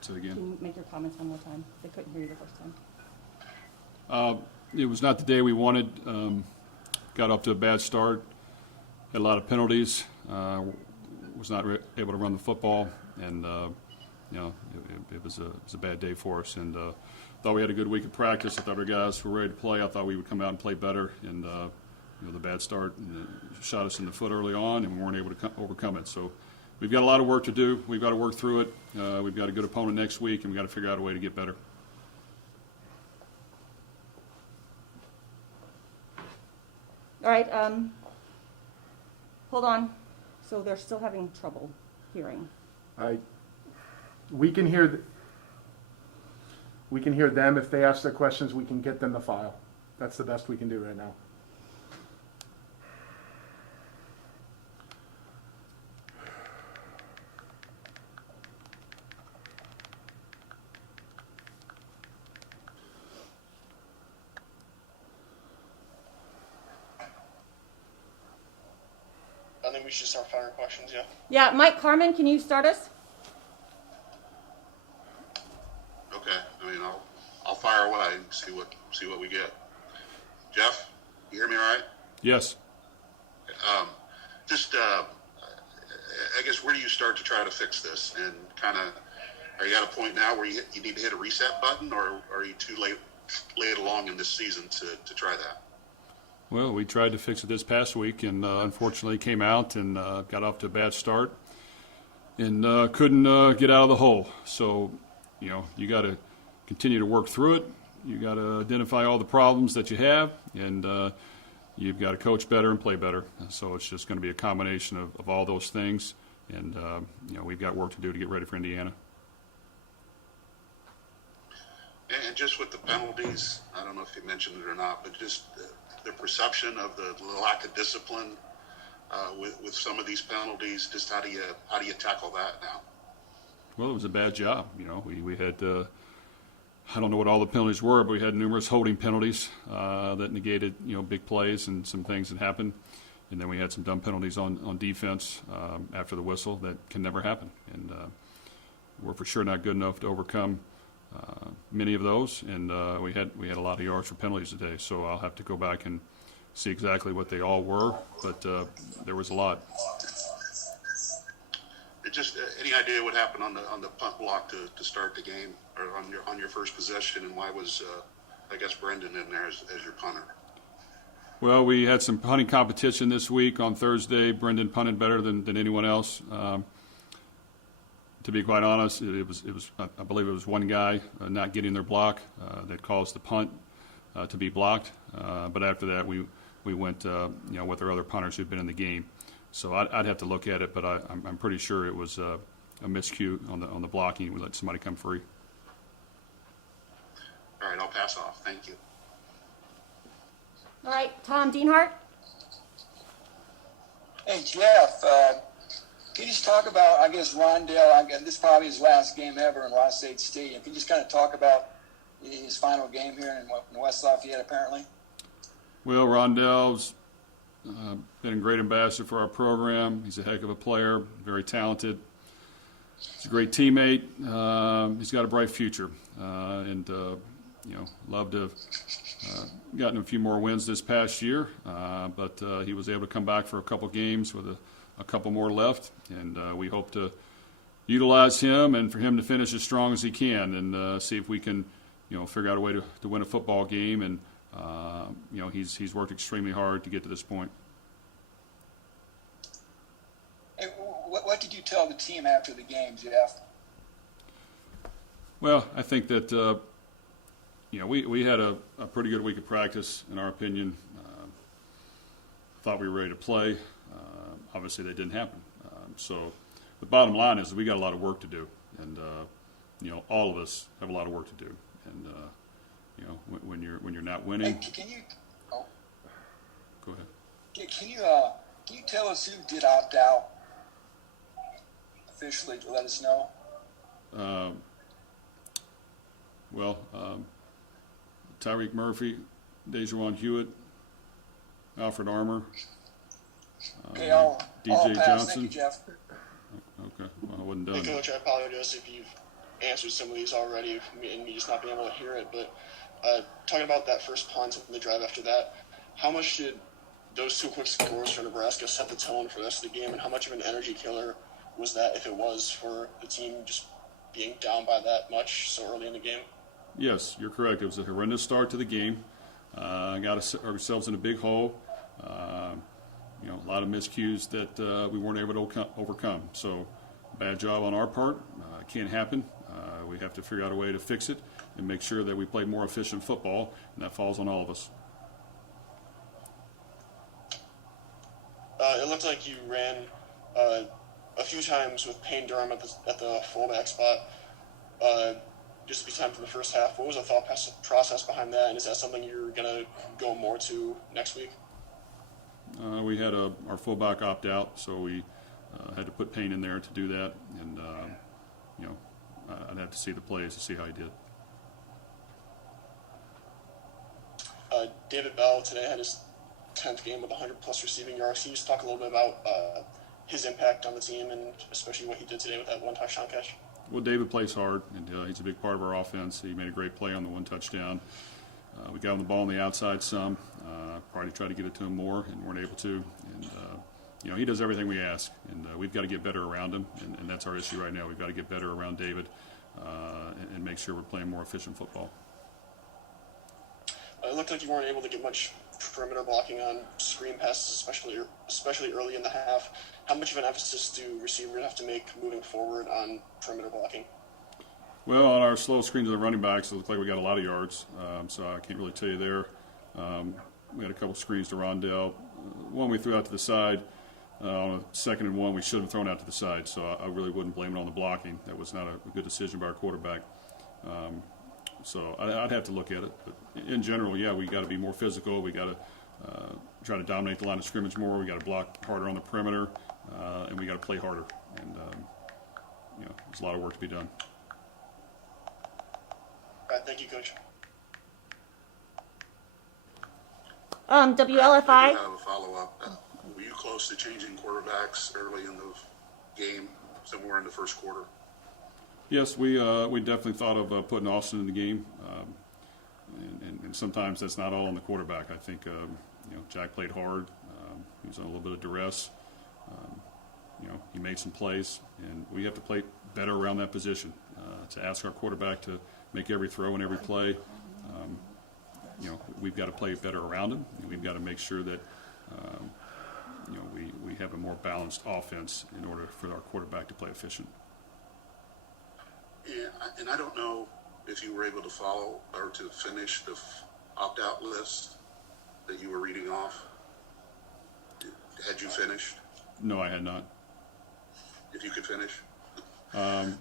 Say again. Can you make your comments one more time? They couldn't hear you the first time. It was not the day we wanted. Got off to a bad start. Had a lot of penalties. Was not able to run the football, and it was a bad day for us. And thought we had a good week of practice. I thought our guys were ready to play. I thought we would come out and play better. And the bad start shot us in the foot early on, and we weren't able to overcome it. So we've got a lot of work to do. We've got to work through it. We've got a good opponent next week, and we've got to figure out a way to get better. All right. Hold on. So they're still having trouble hearing. We can hear them. If they ask their questions, we can get them the file. That's the best we can do right now. I think we should start firing questions, yeah. Yeah, Mike Carmen, can you start us? Okay, I mean, I'll fire away and see what we get. Jeff, you hear me all right? Yes. I guess, where do you start to try to fix this? And kind of, are you at a point now where you need to hit a reset button, or are you too late along in this season to try that? Well, we tried to fix it this past week, and unfortunately came out and got off to a bad start and couldn't get out of the hole. So, you got to continue to work through it. You got to identify all the problems that you have, and you've got to coach better and play better. So it's just going to be a combination of all those things, and we've got work to do to get ready for Indiana. And just with the penalties, I don't know if you mentioned it or not, but just the perception of the lack of discipline with some of these penalties. Just how do you tackle that now? Well, it was a bad job. We had I don't know what all the penalties were, but we had numerous holding penalties that negated big plays and some things that happened. And then we had some dumb penalties on defense after the whistle that can never happen. And we're for sure not good enough to overcome many of those, and we had a lot of yards for penalties today. So I'll have to go back and see exactly what they all were, but there was a lot. Just any idea what happened on the punt block to start the game, or on your first possession, and why was I guess Brendan in there as your punter? Well, we had some punting competition this week on Thursday. Brendan punted better than anyone else. To be quite honest, it was I believe it was one guy not getting their block that caused the punt to be blocked. But after that, we went with our other punters who'd been in the game. So I'd have to look at it, but I'm pretty sure it was a miscue on the blocking. We let somebody come free. All right, I'll pass off. Thank you. All right, Tom Dienhart. Hey, Jeff, can you just talk about, I guess, Rondell? This is probably his last game ever in Ross State Stadium. Can you just kind of talk about his final game here in West Lafayette, apparently? Well, Rondell's been a great ambassador for our program. He's a heck of a player, very talented. He's a great teammate. He's got a bright future, and love to have gotten a few more wins this past year, but he was able to come back for a couple games with a couple more left, and we hope to utilize him and for him to finish as strong as he can, and see if we can figure out a way to win a football game. And he's worked extremely hard to get to this point. Hey, what did you tell the team after the game, Jeff? Well, I think that we had a pretty good week of practice, in our opinion. Thought we were ready to play. Obviously, that didn't happen. So the bottom line is that we got a lot of work to do, and all of us have a lot of work to do. And when you're not winning. Hey, can you? Oh. Go ahead. Can you tell us who did opt out officially to let us know? Tyreek Murphy, Dejuan Hewitt, Alfred Armour, Okay, I'll DJ pass. Johnson. Thank you, Jeff. Okay, well, I wasn't done. Hey, Coach, I apologize if you've answered some of these already, and me just not being able to hear it. But talking about that first punt and the drive after that, how much did those 2 quick scores for Nebraska set the tone for the rest of the game, and how much of an energy killer was that, if it was, for the team just being down by that much so early in the game? Yes, you're correct. It was a horrendous start to the game. Got ourselves in a big hole. A lot of miscues that we weren't able to overcome. So, bad job on our part. Can't happen. We have to figure out a way to fix it and make sure that we play more efficient football, and that falls on all of us. It looked like you ran a few times with Payne Durham at the fullback spot. Just to be timed for the first half. What was the thought process behind that, and is that something you're going to go more to next week? We had our fullback opt out, so we had to put Payne in there to do that, and I'd have to see the plays to see how he did. David Bell today had his 10th game with 100-plus receiving yards. Can you just talk a little bit about his impact on the team, and especially what he did today with that one touchdown catch? Well, David plays hard, and he's a big part of our offense. He made a great play on the one touchdown. We got him the ball on the outside some. Probably tried to get it to him more and weren't able to. And, he does everything we ask, and we've got to get better around him, and that's our issue right now. We've got to get better around David and make sure we're playing more efficient football. It looked like you weren't able to get much perimeter blocking on screen passes, especially early in the half. How much of an emphasis do receivers have to make moving forward on perimeter blocking? Well, on our slow screen to the running backs, it looked like we got a lot of yards, so I can't really tell you there. We had a couple screens to Rondell. One we threw out to the side. On a 2nd and 1, we should have thrown out to the side, so I really wouldn't blame it on the blocking. That was not a good decision by our quarterback. So I'd have to look at it. But in general, yeah, we got to be more physical. We got to try to dominate the line of scrimmage more. We got to block harder on the perimeter, and we got to play harder. And there's a lot of work to be done. All right, thank you, Coach. WLFI. I have a follow-up. Were you close to changing quarterbacks early in the game, somewhere in the first quarter? Yes, we definitely thought of putting Austin in the game, and sometimes that's not all on the quarterback. I think Jack played hard. He was on a little bit of duress. He made some plays, and we have to play better around that position. To ask our quarterback to make every throw and every play, we've got to play better around him, and we've got to make sure that we have a more balanced offense in order for our quarterback to play efficient. Yeah, and I don't know if you were able to follow or to finish the opt-out list that you were reading off. Had you finished? No, I had not. If you could finish? Let's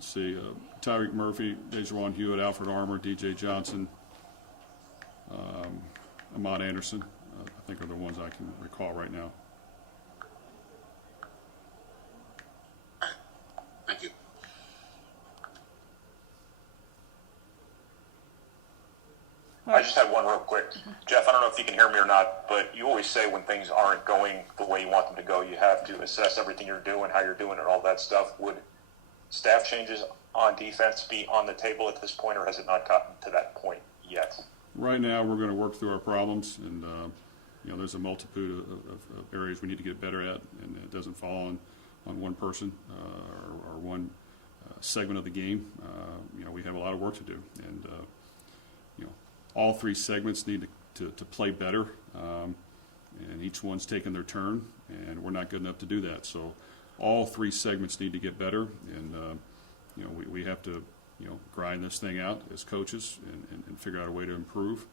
see, Tyreek Murphy, Dejuan Hewitt, Alfred Armour, DJ Johnson, Ahmad Anderson, I think are the ones I can recall right now. All right. Thank you. I just had one real quick. Jeff, I don't know if you can hear me or not, but you always say when things aren't going the way you want them to go, you have to assess everything you're doing, how you're doing it, all that stuff. Would staff changes on defense be on the table at this point, or has it not gotten to that point yet? Right now, we're going to work through our problems, and there's a multitude of areas we need to get better at, and it doesn't fall on one person or one segment of the game. We have a lot of work to do, and all three segments need to play better, and each one's taking their turn, and we're not good enough to do that. So all three segments need to get better, and we have to grind this thing out as coaches and figure out a way to improve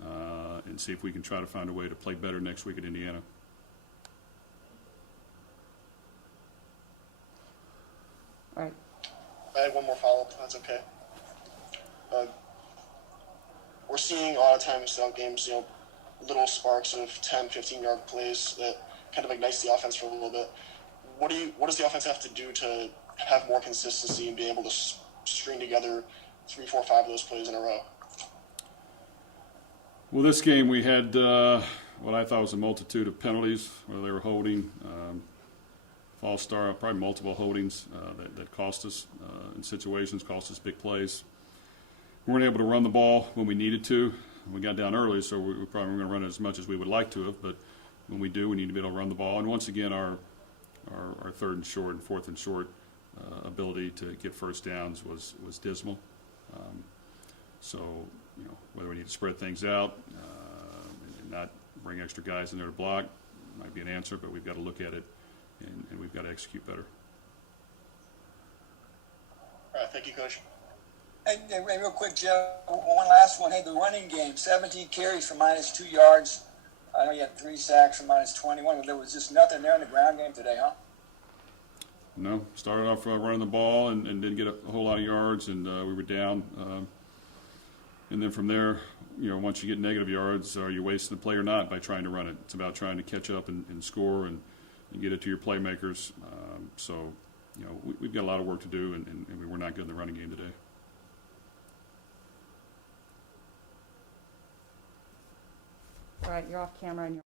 and see if we can try to find a way to play better next week at Indiana. All right. I had one more follow-up, if that's okay. We're seeing a lot of times throughout games, little sparks of 10, 15-yard plays that kind of ignites the offense for a little bit. What does the offense have to do to have more consistency and be able to string together 3, 4, 5 of those plays in a row? Well, this game we had what I thought was a multitude of penalties, whether they were holding, false start, probably multiple holdings that cost us in situations, cost us big plays. We weren't able to run the ball when we needed to. We got down early, so we probably weren't going to run it as much as we would like to have, but when we do, we need to be able to run the ball. And once again, our third and short and fourth and short ability to get first downs was dismal. So, you know, whether we need to spread things out and not bring extra guys in there to block might be an answer, but we've got to look at it and we've got to execute better. All right, thank you, Coach. Hey, real quick, Jeff, one last one. Hey, the running game, 17 carries for -2 yards. I know you had 3 sacks for -21, but there was just nothing there in the ground game today, huh? No, started off running the ball and didn't get a whole lot of yards, and we were down. And then from there, you know, once you get negative yards, are you wasting the play or not by trying to run it? It's about trying to catch up and score and get it to your playmakers. So, you know, we've got a lot of work to do, and we were not good in the running game today. All right, you're off camera and you're